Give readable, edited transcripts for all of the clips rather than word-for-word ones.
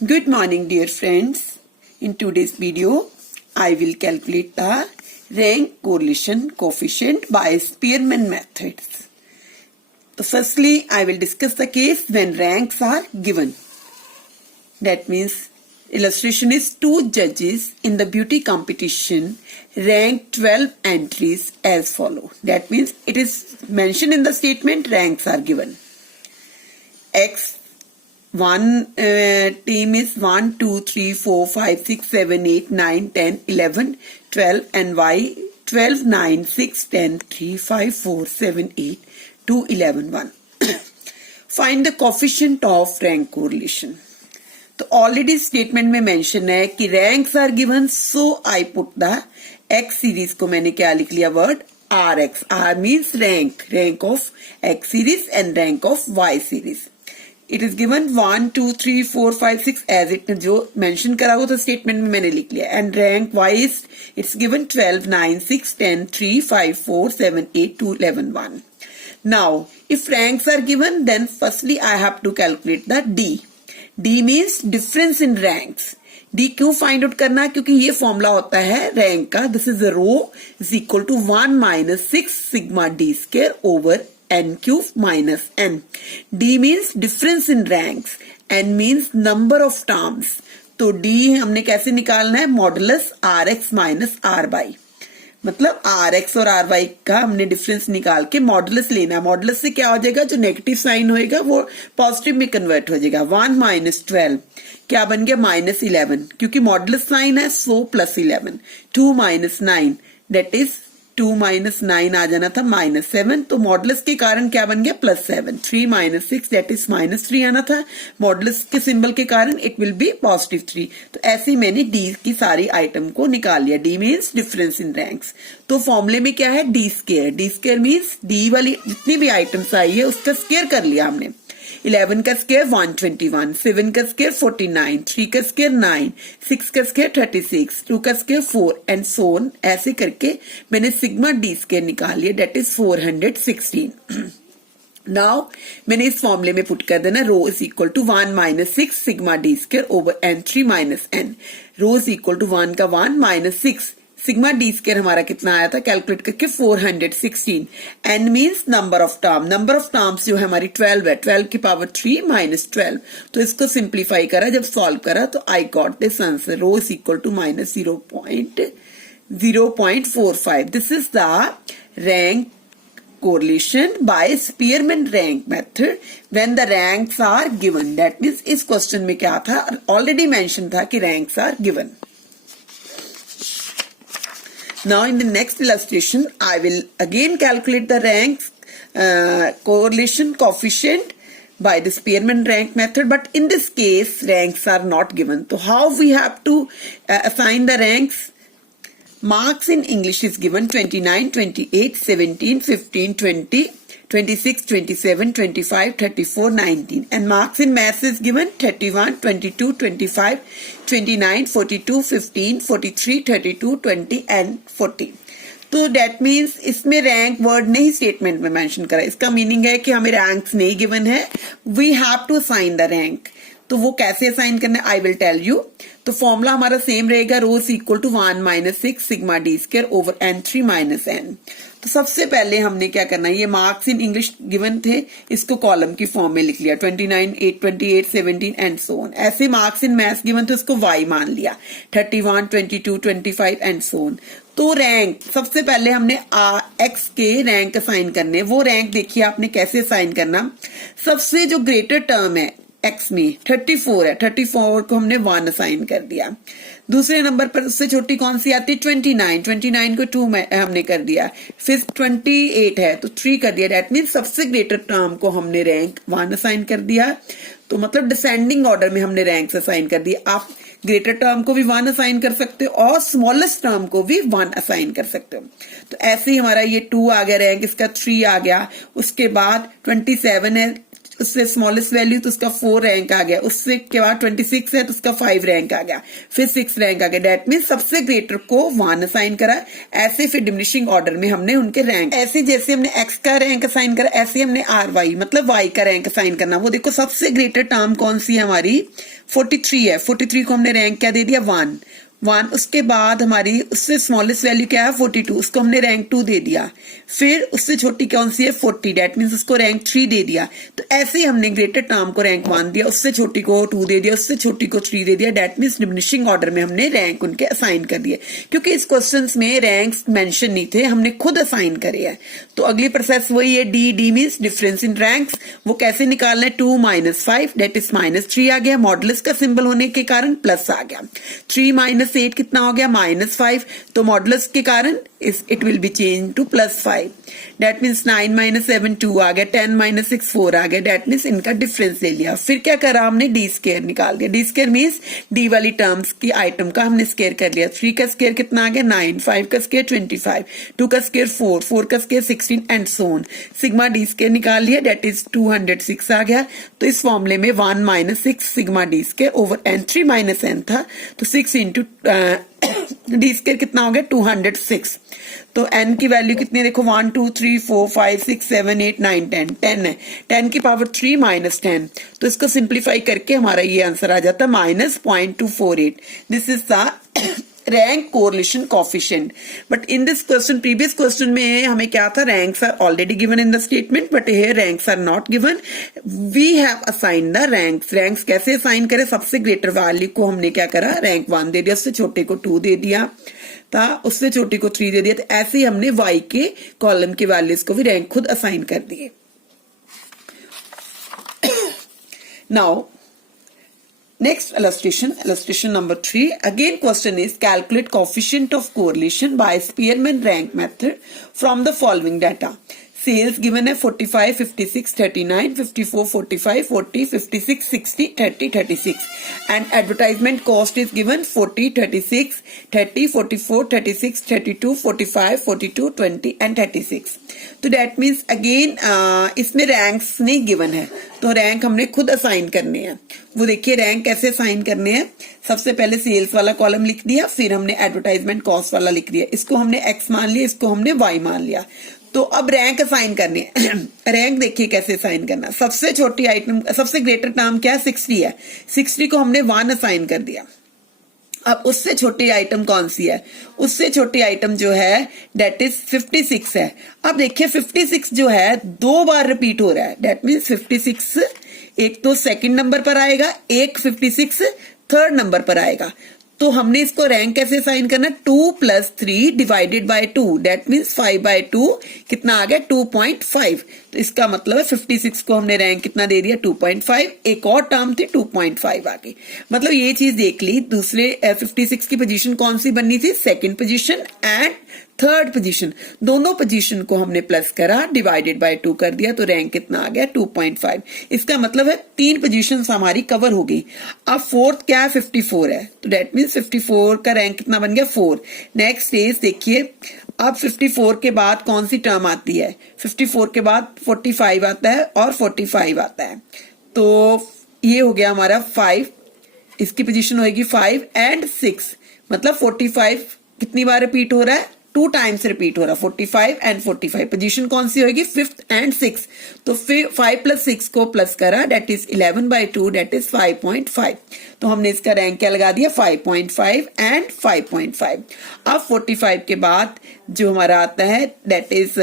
Good morning, dear friends. In today's video, I will calculate the rank correlation coefficient by Spearman methods. So firstly, I will discuss the case when ranks are given. That means illustration is two judges in the beauty competition rank 12 entries as follow. That means it is mentioned in the statement ranks are given. X one team is 1, 2, 3, 4, 5, 6, 7, 8, 9, 10, 11, 12 and Y 12, 9, 6, 10, 3, 5, 4, 7, 8, 2, 11, 1. Find the coefficient of rank correlation. तो already statement में mention है कि ranks are given so I put the x series को मैंने क्या लिख लिया word R x R means rank of x series and rank of y series it is given 1 2 3 4 5 6 as it जो mention करा हुआ था स्टेटमेंट में मैंने लिख लिया and rank wise it's given 12 9 6 10 3 5 4 7 8 2 11 1. Now if ranks are given then firstly I have to calculate the D. D means difference in ranks. D क्यों find out करना क्योंकि ये फॉर्मूला होता है रैंक का this is rho is equal to 1 - 6 sigma d square over n cube minus n. D means difference in ranks. N means number of terms. तो D हमने कैसे निकालना है मॉडुलस Rx माइनस Ry. मतलब Rx और Ry का हमने difference निकाल के मॉडुलस लेना है. मॉडुलस से क्या हो जाएगा जो नेगेटिव साइन होएगा वो पॉजिटिव में कन्वर्ट हो जाएगा. 1 - 12 क्या बन गया -11 क्योंकि मॉडुलस साइन है सो +11. 2 - 9 दैट इज 2 - 9 आ जाना था -7 तो मॉडुलस के कारण क्या बन गया +7. 3 - 6 दैट इज -3 आना था मॉडुलस के सिंबल के कारण इट विल बी +3. तो ऐसे ही मैंने डी की सारी आइटम को निकाल लिया. D means difference in ranks. तो फॉर्मूले में क्या है डी स्क्वायर मीन्स डी वाली जितनी भी आइटम्स आई है उसका स्क्वायर कर लिया हमने. 11 का स्क्वायर 121, 7 का स्क्वायर 49, 3 का स्क्वायर 9, 6 का स्क्वायर 36, 2 का स्क्वायर 4 एंड सो ऑन. ऐसे करके मैंने सिग्मा डी स्क्वायर निकाल लिया दैट इज 416. नाउ मैंने इस फॉर्मूले में पुट कर देना rho is equal to 1 - 6 sigma d square over n3 - n. Rho is equal to 1 का 1 - 6 सिग्मा डी स्क्वायर हमारा कितना आया था कैलकुलेट करके 416. N means number of terms जो है हमारी 12 है 12 की पावर 3 - 12. तो इसको सिंप्लीफाई करा जब सॉल्व करा तो I got this answer rho is equal to -0.45. This is the rank correlation by Spearman rank method when the ranks are given. That means इस क्वेश्चन में क्या था ऑलरेडी मेंशन था कि ranks are given. Now in the next illustration, I will again calculate the ranks correlation coefficient by the Spearman rank method. But in this case, ranks are not given. So how we have to assign the ranks? Marks in English is given 29, 28, 17, 15, 20, 26, 27, 25, 34, 19. And marks in maths is given 31, 22, 25, 29, 42, 15, 43, 32, 20 and 40. तो that means इसमें rank word नहीं statement में mention करा. इसका meaning है कि हमें ranks नहीं गिवन है we have to assign the rank. तो वो कैसे असाइन करना है आई विल टेल यू. तो फॉर्मूला हमारा सेम रहेगा rho is equal to 1 - 6 sigma d square over n3 - n. तो सबसे पहले हमने क्या करना है ये मार्क्स इन इंग्लिश गिवन थे इसको कॉलम की फॉर्म में लिख लिया 29, 8, 28, 17 एंड सो ऑन. ऐसे मार्क्स इन मैथ्स गिवन तो इसको y मान लिया 31, 22, 25 एंड सो ऑन. तो रैंक सबसे पहले हमने एक्स के रैंक असाइन करने. वो रैंक देखिए आपने कैसे असाइन करना. सबसे जो ग्रेटर टर्म है एक्स में 34 है 34 को हमने 1 असाइन कर दिया. दूसरे नंबर पर उससे छोटी कौन सी आती है 29 को 2 में हमने कर दिया. फिर 28 है तो 3 कर दिया. दैट मीन सबसे ग्रेटर टर्म को हमने रैंक 1 असाइन कर दिया. तो मतलब डिसेंडिंग ऑर्डर में हमने रैंक्स असाइन कर दिया. आप ग्रेटर टर्म को भी 1 असाइन कर सकते हो और स्मॉलेस्ट टर्म को भी 1 असाइन कर सकते हो. तो ऐसे ही हमारा ये 2 आ गया रैंक इसका 3 आ गया. उसके बाद 27 है उससे स्मॉलेस्ट वैल्यू तो उसका 4 रैंक आ गया, उससे के बाद 26 है तो उसका 5 रैंक आ गया, फिर 6 रैंक आ गया। डेट मीन सबसे ग्रेटर को 1 असाइन करा। ऐसे फिर डिमिनिशिंग ऑर्डर में हमने उनके रैंक, ऐसे जैसे हमने एक्स का रैंक असाइन करा ऐसे हमने आर वाई मतलब वाई का रैंक असाइन करना। वो देखो सबसे ग्रेटर टर्म कौन सी है हमारी, 43 है। 43 को हमने रैंक क्या दे दिया, 1। उसके बाद हमारी उससे स्मॉलेस्ट वैल्यू क्या है 42, उसको हमने रैंक 2 दे दिया। फिर उससे छोटी कौन सी है 40, डेट मीन्स उसको रैंक 3 दे दिया। तो ऐसे ही हमने ग्रेटर टर्म को रैंक 1 दिया, उससे छोटी को 2 दे दिया, उससे छोटी को 3 दे दिया। डेट मीन्स डिमिनिशिंग ऑर्डर में हमने रैंक उनके असाइन कर दिए। क्योंकि इस क्वेश्चन में रैंक्स मेंशन नहीं थे, हमने खुद असाइन करे हैं। तो अगली प्रोसेस वही है, D means difference in ranks. वो कैसे निकालना है, 2 - 5 डेट इज -3 आ गया, मॉडुलस का सिंबल होने के कारण प्लस आ गया। 3 - 8 कितना हो गया, -5, तो मॉडुलस के कारण it will be change to +5। That means 9 - 7 2 आ गया, 10 - 6 4 आ गया। डेट मीन्स इनका डिफरेंस ले लिया। फिर क्या करा हमने, डी स्केयर निकाल दिया। डी स्केयर मीन्स डी वाली टर्म्स की आइटम का हमने स्केयर कर लिया। 3 का स्केयर कितना आ गया 9, 5 का स्केयर 25, 2 का स्केयर 4, 4 का square 16 and so on. Sigma D square निकाल लिया, डेट इज 206 आ गया। तो इस फॉर्मूले में 1 - 6 sigma D square over n, 3 - n था तो 6 इंटू डी स्केयर कितना हो गया 206। तो n की वैल्यू कितनी है देखो, 1 2 3 4 5 6 7 8 9 10 10 है। 10 की पावर 3 - 10, तो इसको सिंप्लीफाई करके हमारा ये आंसर आ जाता है -0.248। This is the rank correlation coefficient. But in this question, previous question में हमें क्या था, ranks are already given in the statement but here ranks are not given. We have assign the ranks. Ranks कैसे assign करें, सबसे greater value को हमने क्या करा, रैंक 1 दे दिया, उससे छोटे को 2 दे दिया था, उससे छोटे को 3 दे दिया। तो ऐसे ही हमने y के कॉलम के वैल्यूज को भी रैंक खुद असाइन कर दिए। Now next illustration number 3. Again question is calculate coefficient of correlation by Spearman rank method from the following data. Sales given है 45, 56, 39, 54, 45, 40, 56, 60, 30, 36 and advertisement cost is given 40, 36, 30, 44, 36, 32, 45, 42, 20 and 36. तो that means again इसमें ranks नहीं given है तो rank हमने खुद assign करने हैं। वो देखिए रैंक कैसे असाइन करने हैं, सबसे पहले सेल्स वाला कॉलम लिख दिया, फिर हमने एडवर्टाइजमेंट कॉस्ट वाला लिख दिया, इसको हमने एक्स मान लिया, इसको हमने वाई मान लिया। तो अब रैंक असाइन करनी है। रैंक देखिए कैसे असाइन करना, सबसे छोटी आइटम, सबसे ग्रेटर टर्म क्या है 60 है, 60 को हमने 1 असाइन कर दिया। अब उससे छोटी आइटम कौन सी है, उससे छोटी आइटम जो है डेट इज 56 है। अब देखिए 56 जो है 2 बार रिपीट हो रहा है, डेट मीन्स 56 एक तो सेकंड नंबर पर आएगा, एक 56 थर्ड नंबर पर आएगा। तो हमने इसको रैंक कैसे साइन करना, 2 + 3 डिवाइडेड बाय 2 डेट मीन्स 5/2 कितना आ गया 2.5। तो इसका मतलब है 56 को हमने रैंक कितना दे दिया 2.5, एक और टर्म थी 2.5 आ गई। मतलब ये चीज देख ली, दूसरे 56 की पोजीशन कौन सी बननी थी, second position and third position, दोनों पोजीशन को हमने प्लस करा, डिवाइडेड बाय 2 कर दिया, तो रैंक कितना आ गया 2.5। इसका मतलब है 3 पोजीशन हमारी कवर हो गई। अब फोर्थ क्या है 54 है, तो डेट मीन्स 54 का रैंक कितना बन गया 4। नेक्स्ट इज देखिए अब 54 के बाद कौन सी टर्म आती है, 54 के बाद 45 आता है और 45 आता है, तो ये हो गया हमारा 5, इसकी पोजीशन होगी 5 एंड 6, मतलब 45 कितनी बार रिपीट हो रहा है, 2 टाइम्स रिपीट हो रहा है, 45 एंड 45। पोजीशन कौन सी होगी 5th एंड 6, तो 5 + 6 को प्लस करा, डेट इज 11/2 डेट इज 5.5। तो हमने इसका रैंक क्या लगा दिया 5.5 एंड 5.5। अब 45 के बाद जो हमारा आता है डेट इज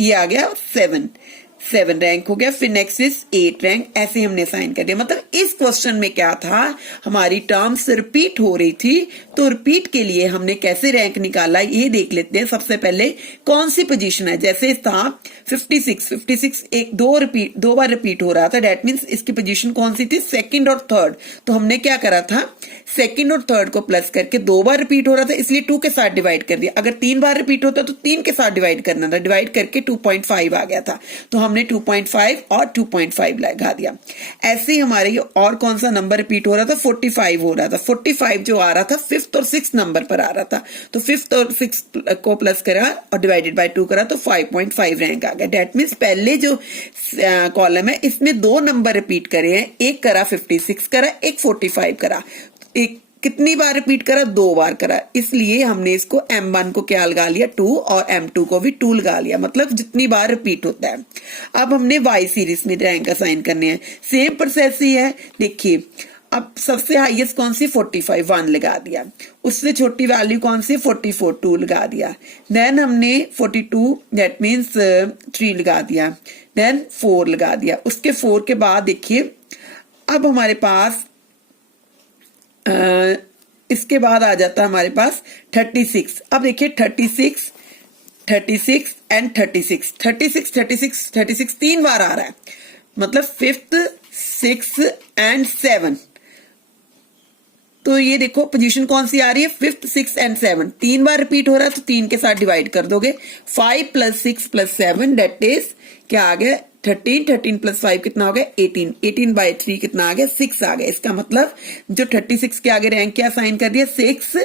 ये आ गया 7 रैंक हो गया। फिर नेक्स्ट इज 8 रैंक, ऐसे हमने साइन कर दिया। मतलब इस क्वेश्चन में क्या था, हमारी टर्म्स रिपीट हो रही थी, तो रिपीट के लिए हमने कैसे रैंक निकाला ये देख लेते हैं। सबसे पहले कौन सी पोजीशन है, जैसे था 56 एक 2 बार रिपीट हो रहा था, डेट मीन्स इसकी पोजीशन कौन सी थी सेकंड और थर्ड। तो हमने क्या करा था, सेकंड और थर्ड को प्लस करके 2 बार रिपीट हो रहा था इसलिए 2 के साथ डिवाइड कर दिया। अगर 3 बार रिपीट होता तो 3 के साथ डिवाइड करना था, डिवाइड करके 2.5 आ गया था। तो हमने 2.5 और 2.5 लगा दिया। ऐसे ही हमारे और कौन सा नंबर रिपीट हो रहा था, 45 हो रहा था। 45 जो आ रहा था 5th और 6th नंबर पर आ रहा था, तो 5th और 6th को प्लस करा और डिवाइडेड बाय 2 करा तो 5.5 रैंक आ गया। डेट मीन्स पहले जो कॉलम है इसमें 2 नंबर रिपीट करे हैं, एक करा 56 करा, एक 45 करा। एक कितनी बार रिपीट करा, 2 बार करा, इसलिए हमने इसको M1 को क्या लगा लिया 2 और M2 को भी 2 लगा लिया, मतलब जितनी बार रिपीट होता है। अब हमने Y सीरीज में रैंक असाइन करने हैं, सेम प्रोसेस ही है। देखिए अब सबसे हाईएस्ट कौन सी 45 1 लगा दिया, उससे छोटी वैल्यू कौन सी 44 2 लगा दिया, देन हमने 42 दैट मीन्स 3 लगा दिया, देन 4 लगा दिया। उसके 4 के बाद देखिए अब हमारे पास इसके बाद आ जाता है हमारे पास 36। अब देखिए 36 36 एंड 36 36 36 36 3 बार आ रहा है, मतलब 5th 6th एंड 7। तो ये देखो पोजीशन कौन सी आ रही है, 5th 6th and 7 3 bar repeat हो रहा है, तो 3 के साथ डिवाइड कर दोगे। 5 + 6 + 7 दैट इज क्या आ गया 13, 13 + 5 कितना हो गया 18, 18 by 3 कितना आ गया 6 आ गया। इसका मतलब जो 36 के आगे रैंक क्या साइन कर दिया 6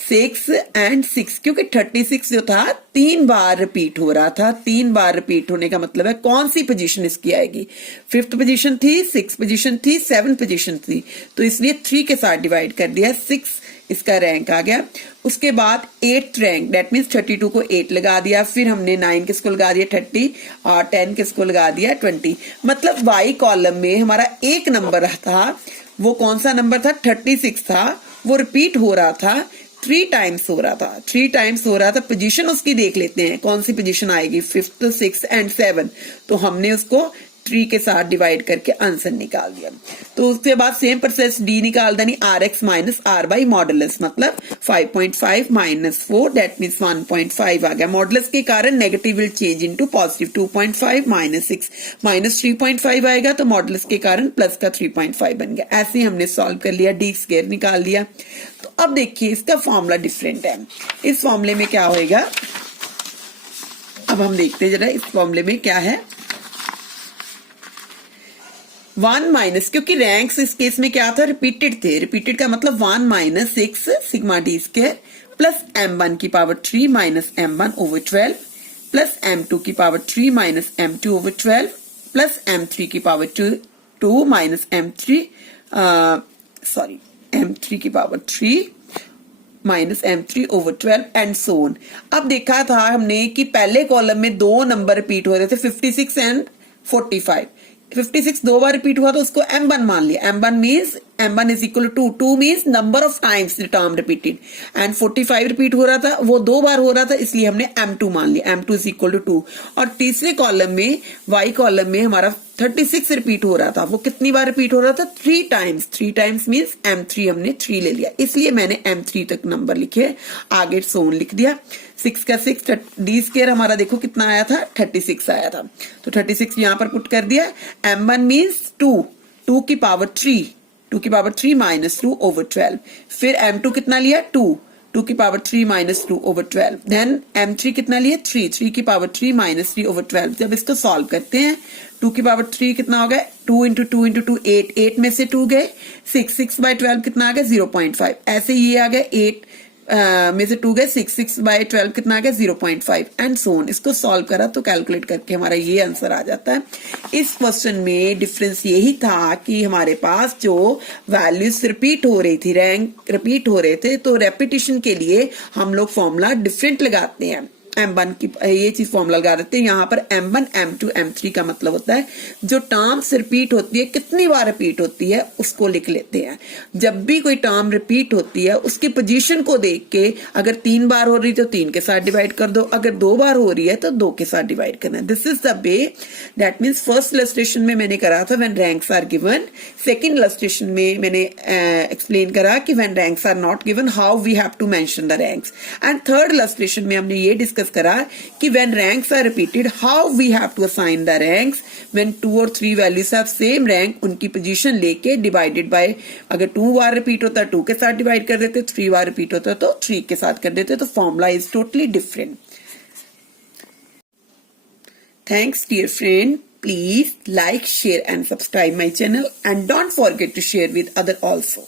6 एंड 6, क्योंकि 36 जो था 3 बार रिपीट हो रहा था। 3 बार रिपीट होने का मतलब है कौन सी पोजीशन इसकी आएगी, 5th पोजीशन थी, 6th पोजीशन थी, 7th पोजीशन थी, तो इसलिए 3 के साथ डिवाइड कर दिया, 6 इसका रैंक आ गया। उसके बाद 8th रैंक दैट मीन्स 32 को 8 लगा दिया, फिर हमने 9 किसको लगा दिया 30 और 10 किसको लगा दिया 20। मतलब वाई कॉलम में हमारा एक नंबर था, वो कौन सा नंबर था 36 था, वो रिपीट हो रहा था 3 टाइम्स हो रहा था, 3 टाइम्स हो रहा था। पोजीशन उसकी देख लेते हैं कौन सी पोजीशन आएगी 5th 6th एंड 7, तो हमने उसको 3 के साथ डिवाइड करके आंसर निकाल दिया। तो उसके बाद सेम प्रोसेस डी निकाल देनी, RX - R by मॉडुलस, मतलब 5.5 - 4 दैट मीन्स 1.5 आ गया। मॉडुलस के कारण negative will change into positive, 2.5 - 6 -3.5 आएगा, तो मॉडुलस के कारण प्लस का 3.5 बन गया। ऐसे ही हमने सॉल्व कर लिया, डी स्क्वायर निकाल लिया। तो अब देखिए इसका फॉर्मूला डिफरेंट है, इस फॉर्मूले में क्या होएगा, अब हम देखते हैं जरा इस फॉर्मूले में क्या है। 1 माइनस, क्योंकि रैंक्स इस केस में क्या था रिपीटेड थे, रिपीटेड का मतलब 1 - 6 sigma d square plus M1 की power 3 minus M1 over 12 plus M2 की power 3 minus M2 over 12 plus M3 की पावर 2 माइनस M3 M3 की power 3 minus M3 over 12 and so on. अब देखा था हमने कि पहले कॉलम में 2 नंबर रिपीट हो रहे थे 56 एंड 45। 56 2 बार रिपीट हुआ तो उसको M1 मान लिया। M1 means M1 is equal to 2 means number of times the term repeated, and 45 repeat हो रहा था, वो 2 बार हो रहा था, इसलिए हमने M2 मान लिया। M2 is equal to 2। और तीसरे कॉलम में Y कॉलम में हमारा 36 रिपीट हो रहा था, वो कितनी बार रिपीट हो रहा था 3 टाइम्स। 3 टाइम्स मीन्स M3 हमने 3 ले लिया, इसलिए मैंने M3 तक नंबर लिखे, आगे सोन लिख दिया। 6 का 6 डी स्क्वायर हमारा देखो कितना आया था 36 आया था, तो 36 यहां पर पुट कर दिया। M1 मीन्स 2 की पावर 3 माइनस 2 ओवर 12। फिर M2 कितना लिया 2 की power 3 minus 2 over 12। Then M3 कितना लिया 3 की पावर 3 माइनस 3 ओवर 12। जब इसको सॉल्व करते हैं 2 की पावर 3 कितना हो गया 2 इंटू 2 8 में से 2 गए, 6 by 12 कितना आ गया 0.5। ऐसे ये आ गया 8 में से 2 गए, 6 by 12 कितना आ गया 0.5 एंड सो ऑन। इसको सॉल्व करा तो कैलकुलेट करके हमारा ये आंसर आ जाता है। इस क्वेश्चन में डिफरेंस यही था कि हमारे पास जो वैल्यूज रिपीट हो रही थी, रैंक रिपीट हो रहे थे, तो रेपिटेशन के लिए हम लोग फॉर्मूला डिफरेंट लगाते हैं। M1 की ये चीज फॉर्मूला लगा देते हैं। यहाँ पर M1 M2 M3 का मतलब होता है जो टर्म्स रिपीट होती है, कितनी बार रिपीट होती है उसको लिख लेते हैं। जब भी कोई टर्म रिपीट होती है उसकी पोजीशन को देख के, अगर 3 बार हो रही है तो 3 के साथ डिवाइड कर दो, अगर 2 बार हो रही है तो 2 के साथ डिवाइड करना है। This is the way, that means first illustration में मैंने करा था when ranks are given, second illustration में मैंने एक्सप्लेन करा कि when ranks are not given how we have to mention the ranks, and third illustration में हमने ये डिस्कस करा कि when ranks are repeated how we have to assign the ranks when 2 or 3 values have same rank, उनकी position लेके divided by, अगर 2 बार repeat होता है 2 के साथ डिवाइड कर देते, 3 बार रिपीट होता है तो 3 के साथ कर देते, तो formula is totally different. Thanks dear friend. please like, share and subscribe my channel and don't forget to share with other also.